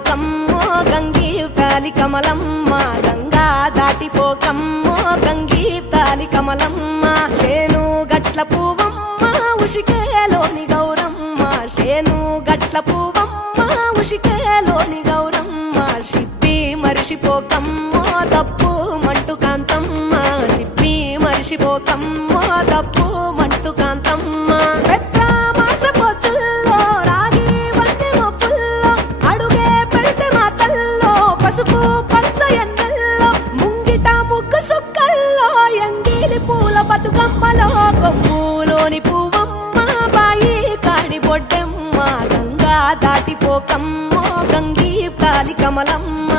దాటిపోకమ్మో గంగీ తాలి కమలమ్మ గంగా దాటిపోకమ్మో గంగీ తాలి కమలమ్మ శేను గట్ల పువ్వమ్మ ఉషికేలోని గౌరమ్మ శేను గట్ల పువ్వమ్మ ఉషికేలోని గౌరమ్మ షిప్పి మరిషిపోకమ్మో తప్పు మంటు కాంతమ్మ షిప్పి మరిషిపోకమ్మో తప్పు మంటు కాంతమ్మ పసుపు పచ్చ ఎన్నెల్లో ముంగిట ముగ్గు సుక్కల్లో ఎంగిలి పూల బతుకమ్మలో కొమ్ములోని పువ్వమ్మ బాయి కాడి బొడ్డెమ్మ గంగా దాటిపోకమ్మో గంగీ తాలి కమలమ్మ